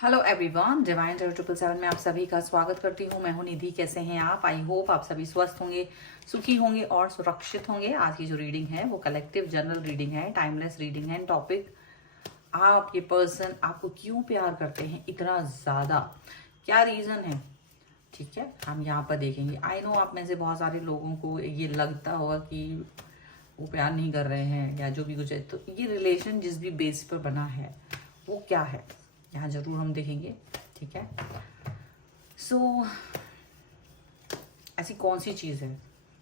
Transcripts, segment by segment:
Hello everyone, divine tarot 777 में आप सभी का स्वागत करती हूँ। मैं हूँ निधि। कैसे हैं आप? आई होप आप सभी स्वस्थ होंगे, सुखी होंगे और सुरक्षित होंगे। आज की जो रीडिंग है वो कलेक्टिव जनरल रीडिंग है, टाइमलेस रीडिंग है। टॉपिक, आप ये पर्सन आपको क्यों प्यार करते हैं इतना ज़्यादा, क्या रीज़न है? ठीक है, हम यहाँ पर देखेंगे। आई नो आप में से बहुत सारे लोगों को ये लगता होगा कि वो प्यार नहीं कर रहे हैं या जो भी कुछ है। तो ये रिलेशन जिस भी बेस पर बना है वो क्या है, यहाँ जरूर हम देखेंगे। ठीक है, सो ऐसी कौन सी चीज़ है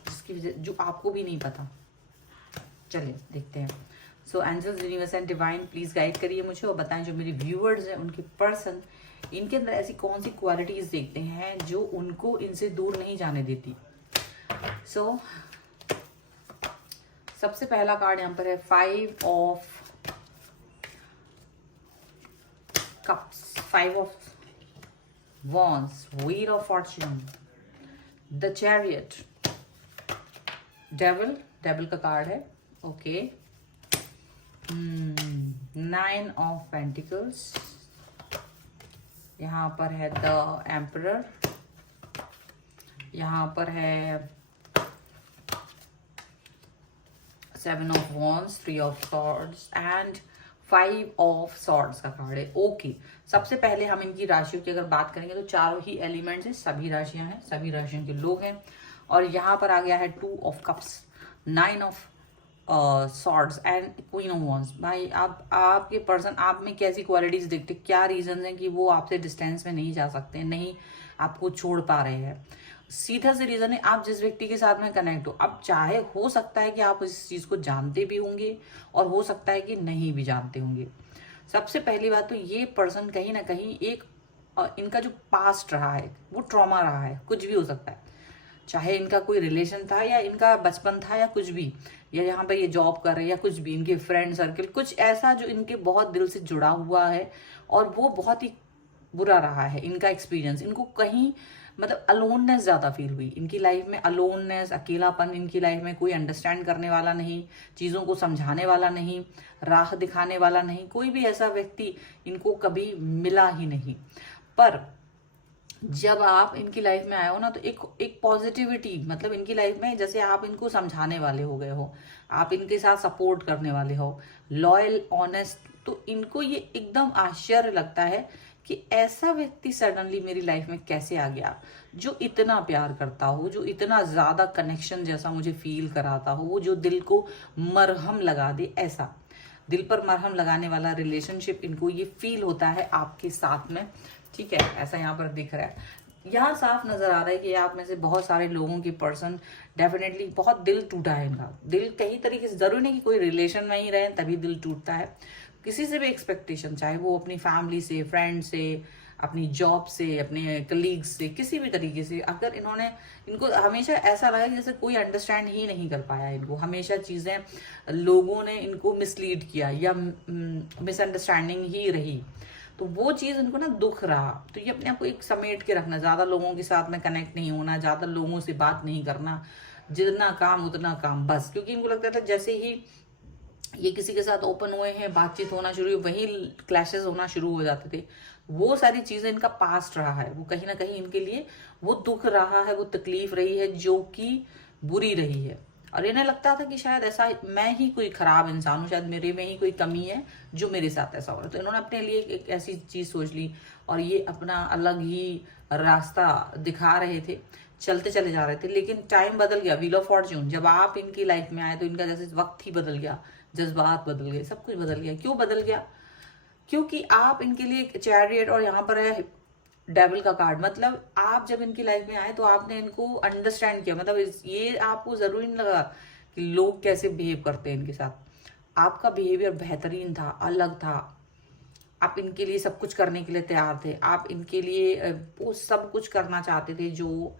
जिसकी वजह जो आपको भी नहीं पता? चलिए देखते हैं। So angels, universe and divine, please guide करिए मुझे और बताएं जो मेरे व्यूअर्स हैं उनके पर्सन इनके अंदर ऐसी कौन सी क्वालिटीज देखते हैं जो उनको इनसे दूर नहीं जाने देती। सो सबसे पहला कार्ड यहाँ पर है 5 of cups, 5 of wands, wheel of fortune, the chariot, devil का कार्ड है। ओके, 9 ऑफ पेंटिकल्स, यहाँ पर है द एम्परर, यहाँ पर है 7 of wands, 3 of swords and 5 of swords का कार्ड है। ओके, सबसे पहले हम इनकी राशियों की अगर बात करेंगे तो चारों ही एलिमेंट्स हैं, सभी राशियां हैं, सभी राशियों के लोग हैं। और यहाँ पर आ गया है 2 of cups, 9 of swords and queen of wands। भाई आपके पर्सन आप में कैसी क्वालिटीज देखते, क्या रीजन है कि वो आपसे डिस्टेंस में नहीं जा सकते, नहीं आपको छोड़ पा रहे हैं? सीधा से रीजन है, आप जिस व्यक्ति के साथ में कनेक्ट हो। अब चाहे हो सकता है कि आप इस चीज को जानते भी होंगे और हो सकता है कि नहीं भी जानते होंगे। सबसे पहली बात तो ये पर्सन कहीं ना कहीं एक इनका जो पास्ट रहा है वो ट्रॉमा रहा है, कुछ भी हो सकता है। चाहे इनका कोई रिलेशन था या इनका बचपन था या कुछ भी, या यहाँ पर ये जॉब कर रहे हैं या कुछ भी, इनके फ्रेंड सर्कल कुछ ऐसा जो इनके बहुत दिल से जुड़ा हुआ है और वो बहुत ही बुरा रहा है इनका एक्सपीरियंस। इनको कहीं मतलब अलोननेस ज़्यादा फील हुई इनकी लाइफ में, अलोननेस, अकेलापन इनकी लाइफ में, कोई अंडरस्टैंड करने वाला नहीं, चीज़ों को समझाने वाला नहीं, राह दिखाने वाला नहीं, कोई भी ऐसा व्यक्ति इनको कभी मिला ही नहीं। पर जब आप इनकी लाइफ में आए हो ना तो एक पॉजिटिविटी, मतलब इनकी लाइफ में जैसे आप इनको समझाने वाले हो गए हो, आप इनके साथ सपोर्ट करने वाले हो, लॉयल, ऑनेस्ट। तो इनको ये एकदम आश्चर्य लगता है कि ऐसा व्यक्ति सडनली मेरी लाइफ में कैसे आ गया जो इतना प्यार करता हो, जो इतना ज्यादा कनेक्शन जैसा मुझे फील कराता हो, जो दिल को मरहम लगा दे। ऐसा दिल पर मरहम लगाने वाला रिलेशनशिप इनको ये फील होता है आपके साथ में। ठीक है, ऐसा यहाँ पर दिख रहा है। यहाँ साफ नजर आ रहा है कि आप में से बहुत सारे लोगों की पर्सन डेफिनेटली बहुत दिल टूटा है इनका। दिल कई तरीके से, जरूरी नहीं कि कोई रिलेशन में ही रहे तभी दिल टूटता है। किसी से भी एक्सपेक्टेशन, चाहे वो अपनी फैमिली से, फ्रेंड से, अपनी जॉब से, अपने कलीग्स से, किसी भी तरीके से, अगर इनको हमेशा ऐसा लगा कि जैसे कोई अंडरस्टैंड ही नहीं कर पाया इनको, हमेशा चीज़ें लोगों ने इनको मिसलीड किया या मिसअंडरस्टैंडिंग ही रही, तो वो चीज़ इनको ना दुख रहा। तो ये अपने आप को एक समेट के रखना, ज़्यादा लोगों के साथ में कनेक्ट नहीं होना, ज़्यादा लोगों से बात नहीं करना, जितना काम उतना काम बस। क्योंकि इनको लगता था जैसे ही ये किसी के साथ ओपन हुए हैं, बातचीत होना शुरू हुई, वही क्लैशेस होना शुरू हो जाते थे। वो सारी चीजें इनका पास्ट रहा है, वो कहीं ना कहीं इनके लिए वो दुख रहा है, वो तकलीफ रही है जो कि बुरी रही है। और इन्हें लगता था कि शायद ऐसा मैं ही कोई खराब इंसान हूँ, शायद मेरे में ही कोई कमी है जो मेरे साथ ऐसा हो रहा है। तो इन्होंने अपने लिए एक ऐसी चीज सोच ली और ये अपना अलग ही रास्ता दिखा रहे थे, चलते चले जा रहे थे। लेकिन टाइम बदल गया, व्हील ऑफ फॉर्च्यून जब आप इनकी लाइफ में आए तो इनका जैसे वक्त ही बदल गया, जज्बात बदल गए, सब कुछ बदल गया। क्यों बदल गया? क्योंकि आप इनके लिए चैरियट और यहाँ पर है डेविल का कार्ड। मतलब आप जब इनकी लाइफ में आए तो आपने इनको अंडरस्टैंड किया। मतलब ये आपको जरूरी नहीं लगा कि लोग कैसे बिहेव करते हैं इनके साथ। आपका बिहेवियर बेहतरीन था, अलग था। आप इनके लिए सब कुछ करने के लिए तैयार थे, आप इनके लिए वो सब कुछ करना चाहते थे जो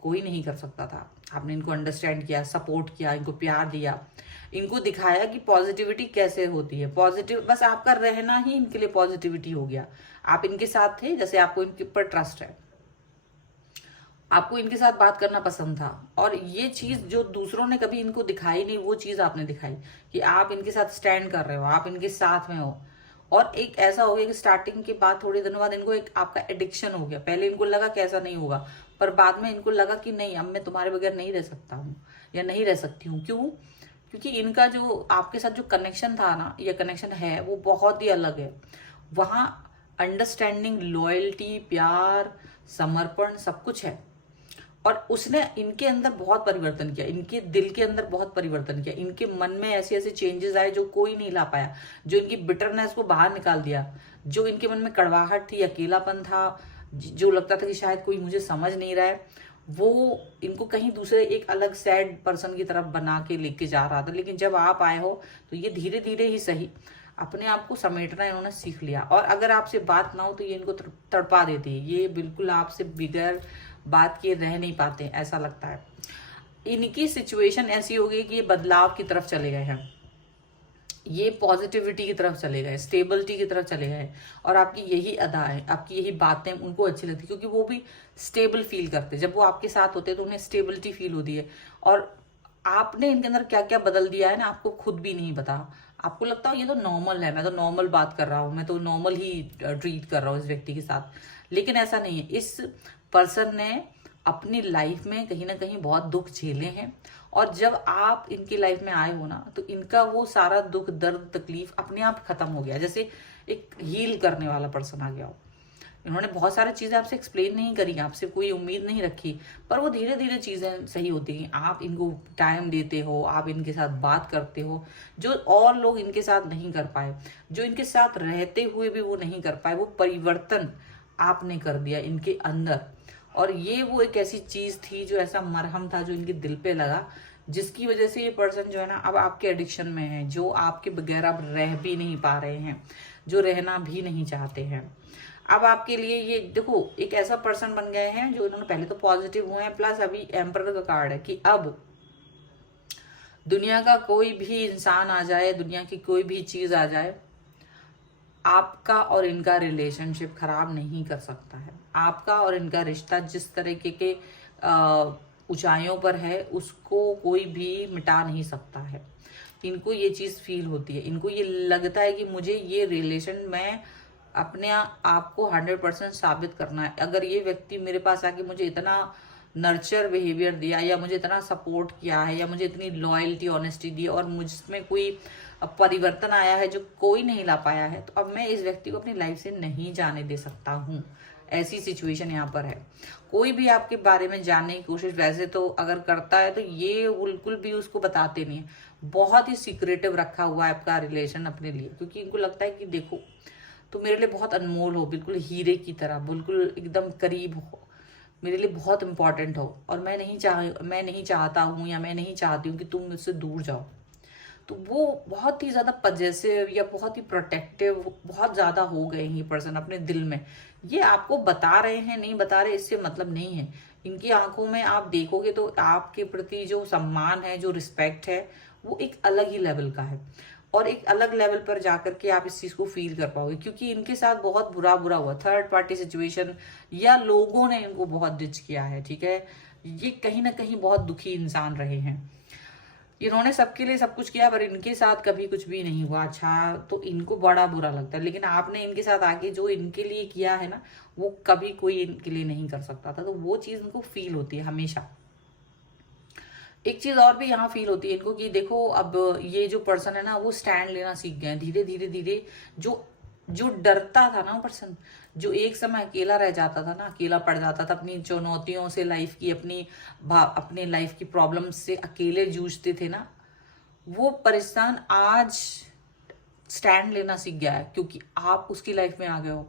कोई नहीं कर सकता था। आपने इनको अंडरस्टैंड किया, सपोर्ट किया, इनको प्यार दिया, इनको दिखाया कि पॉजिटिविटी कैसे होती है। पॉजिटिव, बस आपका रहना ही इनके लिए पॉजिटिविटी हो गया। आप इनके साथ थे जैसे आपको इनके ऊपर ट्रस्ट है, आपको इनके साथ बात करना पसंद था। और ये चीज जो दूसरों ने कभी इनको दिखाई नहीं, वो चीज आपने दिखाई कि आप इनके साथ स्टैंड कर रहे हो, आप इनके साथ में हो। और एक ऐसा हो गया कि स्टार्टिंग के बाद थोड़े दिनों बाद इनको एक आपका एडिक्शन हो गया। पहले इनको लगा कि ऐसा नहीं होगा, पर बाद में इनको लगा कि नहीं, अब मैं तुम्हारे बगैर नहीं रह सकता हूँ या नहीं रह सकती हूँ। क्यों? क्योंकि इनका जो आपके साथ जो कनेक्शन था ना, या कनेक्शन है, वो बहुत ही अलग है। वहां अंडरस्टैंडिंग, लॉयल्टी, प्यार, समर्पण सब कुछ है। और उसने इनके अंदर बहुत परिवर्तन किया, इनके दिल के अंदर बहुत परिवर्तन किया। इनके मन में ऐसे ऐसे चेंजेस आए जो कोई नहीं ला पाया, जो इनकी बिटरनेस को बाहर निकाल दिया, जो इनके मन में कड़वाहट थी, अकेलापन था, जो लगता था कि शायद कोई मुझे समझ नहीं रहा है, वो इनको कहीं दूसरे एक अलग सैड पर्सन की तरफ बना के लेके जा रहा था। लेकिन जब आप आए हो तो ये धीरे धीरे ही सही अपने आप को समेटना इन्होंने सीख लिया। और अगर आपसे बात ना हो तो ये इनको तड़पा देती है, ये बिल्कुल आपसे बिगैर बात किए रह नहीं पाते, ऐसा लगता है। इनकी सिचुएशन ऐसी हो गई कि ये बदलाव की तरफ चले गए हैं, ये पॉजिटिविटी की तरफ चले गए, स्टेबिलिटी की तरफ चले गए। और आपकी यही अदा है, आपकी यही बातें उनको अच्छी लगती, क्योंकि वो भी स्टेबल फील करते। जब वो आपके साथ होते हैं तो उन्हें स्टेबिलिटी फील होती है। और आपने इनके अंदर क्या क्या बदल दिया है ना, आपको खुद भी नहीं पता। आपको लगता है ये तो नॉर्मल है, मैं तो नॉर्मल बात कर रहा हूँ, मैं तो नॉर्मल ही ट्रीट कर रहा हूँ इस व्यक्ति के साथ। लेकिन ऐसा नहीं है। इस पर्सन ने अपनी लाइफ में कहीं ना कहीं बहुत दुख झेले हैं, और जब आप इनकी लाइफ में आए हो ना, तो इनका वो सारा दुख, दर्द, तकलीफ अपने आप खत्म हो गया। जैसे एक हील करने वाला पर्सन आ गया हो। इन्होंने बहुत सारी चीजें आपसे एक्सप्लेन नहीं करी, आपसे कोई उम्मीद नहीं रखी, पर वो धीरे धीरे चीजें सही होती हैं। आप इनको टाइम देते हो, आप इनके साथ बात करते हो, जो और लोग इनके साथ नहीं कर पाए, जो इनके साथ रहते हुए भी वो नहीं कर पाए, वो परिवर्तन आपने कर दिया इनके अंदर। और ये वो एक ऐसी चीज थी, जो ऐसा मरहम था जो इनके दिल पे लगा, जिसकी वजह से ये पर्सन जो है ना, अब आपके एडिक्शन में है, जो आपके बगैर अब रह भी नहीं पा रहे हैं, जो रहना भी नहीं चाहते हैं। अब आपके लिए ये देखो, एक ऐसा पर्सन बन गए हैं जो इन्होंने पहले तो पॉजिटिव हुए हैं, प्लस अभी एम्परर का कार्ड है कि अब दुनिया का कोई भी इंसान आ जाए, दुनिया की कोई भी चीज आ जाए, आपका और इनका रिलेशनशिप खराब नहीं कर सकता है। आपका और इनका रिश्ता जिस तरीके के ऊंचाइयों पर है, उसको कोई भी मिटा नहीं सकता है। इनको ये चीज फील होती है, इनको ये लगता है कि मुझे ये रिलेशन में अपने आप को 100% साबित करना है। अगर ये व्यक्ति मेरे पास आके मुझे इतना नर्चर बिहेवियर दिया, या मुझे इतना सपोर्ट किया है, या मुझे इतनी लॉयल्टी, ऑनेस्टी दी, और मुझमें कोई परिवर्तन आया है जो कोई नहीं ला पाया है, तो अब मैं इस व्यक्ति को अपनी लाइफ से नहीं जाने दे सकता हूँ। ऐसी सिचुएशन यहाँ पर है। कोई भी आपके बारे में जानने की कोशिश वैसे तो अगर करता है, तो ये बिल्कुल भी उसको बताते नहीं है। बहुत ही सीक्रेटिव रखा हुआ है आपका रिलेशन अपने लिए, क्योंकि इनको लगता है कि देखो, तो मेरे लिए बहुत अनमोल हो, बिल्कुल हीरे की तरह, बिल्कुल एकदम करीब हो, मेरे लिए बहुत इंपॉर्टेंट हो, और मैं नहीं चाहता हूँ, या मैं नहीं चाहती हूँ कि तुम मुझसे दूर जाओ। तो वो बहुत ही ज्यादा पजेसिव या बहुत ही प्रोटेक्टिव बहुत ज्यादा हो गए हैं ये पर्सन अपने दिल में। ये आपको बता रहे हैं, नहीं बता रहे, इससे मतलब नहीं है। इनकी आंखों में आप देखोगे तो आपके प्रति जो सम्मान है, जो रिस्पेक्ट है, वो एक अलग ही लेवल का है, और एक अलग लेवल पर जाकर के आप इस चीज को फील कर पाओगे। क्योंकि इनके साथ बहुत बुरा हुआ, थर्ड पार्टी सिचुएशन, या लोगों ने इनको बहुत डिच किया है, ठीक है। ये कहीं ना कहीं बहुत दुखी इंसान रहे हैं। इन्होंने सबके लिए सब कुछ किया, पर इनके साथ कभी कुछ भी नहीं हुआ अच्छा, तो इनको बड़ा बुरा लगता है। लेकिन आपने इनके साथ आके जो इनके लिए किया है ना, वो कभी कोई इनके लिए नहीं कर सकता था, तो वो चीज इनको फील होती है हमेशा। एक चीज और भी यहाँ फील होती है इनको कि देखो, अब ये जो पर्सन है ना, वो स्टैंड लेना सीख गए हैं धीरे धीरे धीरे। जो जो डरता था ना पर्सन, जो एक समय अकेला रह जाता था ना, अकेला पड़ जाता था, अपनी चुनौतियों से, लाइफ की अपने लाइफ की प्रॉब्लम से अकेले जूझते थे ना, वो परेशान आज स्टैंड लेना सीख गया है, क्योंकि आप उसकी लाइफ में आ गए हो।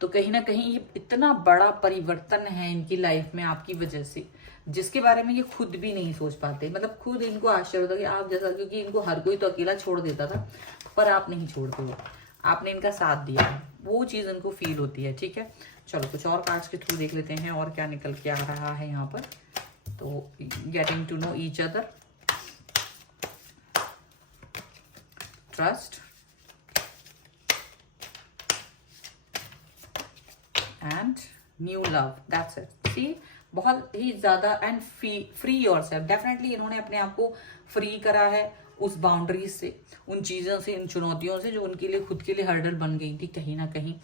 तो कहीं ना कहीं ये इतना बड़ा परिवर्तन है इनकी लाइफ में आपकी वजह से, जिसके बारे में ये खुद भी नहीं सोच पाते। मतलब खुद इनको आश्चर्य होता कि आप जैसा, क्योंकि इनको हर कोई तो अकेला छोड़ देता था, पर आप नहीं छोड़ते हो, आपने इनका साथ दिया, वो चीज इनको फील होती है, ठीक है। चलो कुछ और कार्ड्स के थ्रू देख लेते हैं और क्या निकल के आ रहा है यहाँ पर। तो getting to know each other, trust and new love, that's it. See, बहुत ही ज्यादा, एंड फ्री योरसेल्फ। डेफिनेटली इन्होंने अपने आप को फ्री करा है उस बाउंड्रीज से, उन चीज़ों से, इन चुनौतियों से जो उनके लिए खुद के लिए हर्डल बन गई थी कहीं ना कहीं।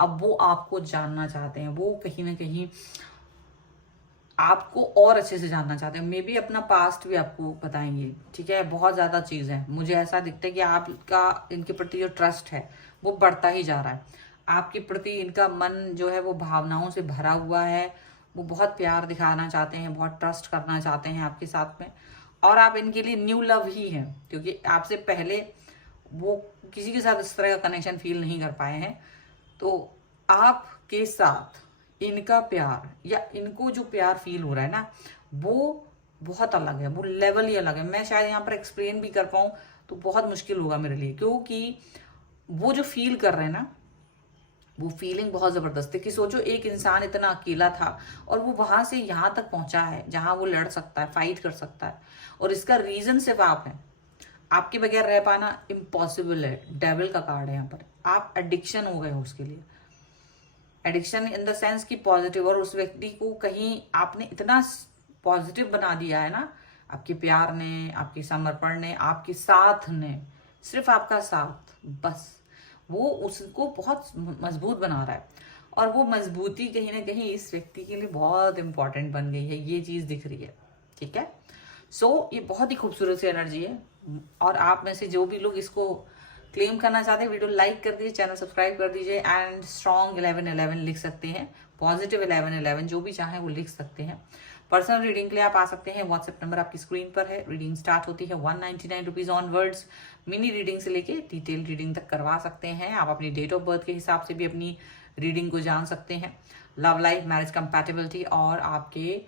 अब वो आपको जानना चाहते हैं, वो कहीं ना कहीं आपको और अच्छे से जानना चाहते हैं, मे बी अपना पास्ट भी आपको बताएंगे, ठीक है। बहुत ज़्यादा चीज़ है, मुझे ऐसा दिखता है कि आपका इनके प्रति जो ट्रस्ट है वो बढ़ता ही जा रहा है। आपके प्रति इनका मन जो है वो भावनाओं से भरा हुआ है, वो बहुत प्यार दिखाना चाहते हैं, बहुत ट्रस्ट करना चाहते हैं आपके साथ में, और आप इनके लिए न्यू लव ही हैं, क्योंकि आपसे पहले वो किसी के साथ इस तरह का कनेक्शन फील नहीं कर पाए हैं। तो आपके साथ इनका प्यार या इनको जो प्यार फील हो रहा है ना, वो बहुत अलग है, वो लेवल ही अलग है। मैं शायद यहाँ पर एक्सप्लेन भी कर पाऊँ तो बहुत मुश्किल होगा मेरे लिए, क्योंकि वो जो फील कर रहे हैं ना, वो फीलिंग बहुत ज़बरदस्त है। कि सोचो एक इंसान इतना अकेला था और वो वहां से यहाँ तक पहुंचा है जहां वो लड़ सकता है, फाइट कर सकता है, और इसका रीज़न सिर्फ आप हैं। आपके बगैर रह पाना इम्पॉसिबल है। डेविल का कार्ड है यहाँ पर। आप एडिक्शन हो गए हो उसके लिए, एडिक्शन इन द सेंस कि पॉजिटिव, और उस व्यक्ति को कहीं आपने इतना पॉजिटिव बना दिया है ना, आपके प्यार ने, आपके समर्पण ने, आपके साथ ने, सिर्फ आपका साथ बस, वो उसको बहुत मजबूत बना रहा है। और वो मजबूती कहीं ना कहीं इस व्यक्ति के लिए बहुत इंपॉर्टेंट बन गई है, ये चीज दिख रही है, ठीक है। सो ये बहुत ही खूबसूरत सी एनर्जी है। और आप में से जो भी लोग इसको क्लेम करना चाहते हैं, वीडियो लाइक कर दीजिए, चैनल सब्सक्राइब कर दीजिए, एंड स्ट्रॉन्ग 1111 लिख सकते हैं, पॉजिटिव 1111 जो भी चाहे वो लिख सकते हैं। पर्सनल रीडिंग के लिए आप आ सकते हैं, व्हाट्सएप नंबर आपकी स्क्रीन पर है। रीडिंग स्टार्ट होती है 199 रुपीज ऑनवर्ड्स। मिनी रीडिंग से लेके डिटेल रीडिंग तक करवा सकते हैं। आप अपनी डेट ऑफ बर्थ के हिसाब से भी अपनी रीडिंग को जान सकते हैं। लव लाइफ, मैरिज कंपैटिबिलिटी और आपके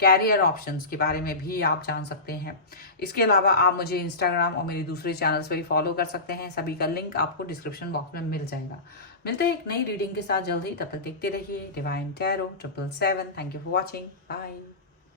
कैरियर ऑप्शंस के बारे में भी आप जान सकते हैं। इसके अलावा आप मुझे इंस्टाग्राम और मेरे दूसरे चैनल्स पे भी फॉलो कर सकते हैं, सभी का लिंक आपको डिस्क्रिप्शन बॉक्स में मिल जाएगा। मिलते हैं एक नई रीडिंग के साथ जल्दी, तब तक देखते रहिए divine tarot 777। Thank you for watching, bye.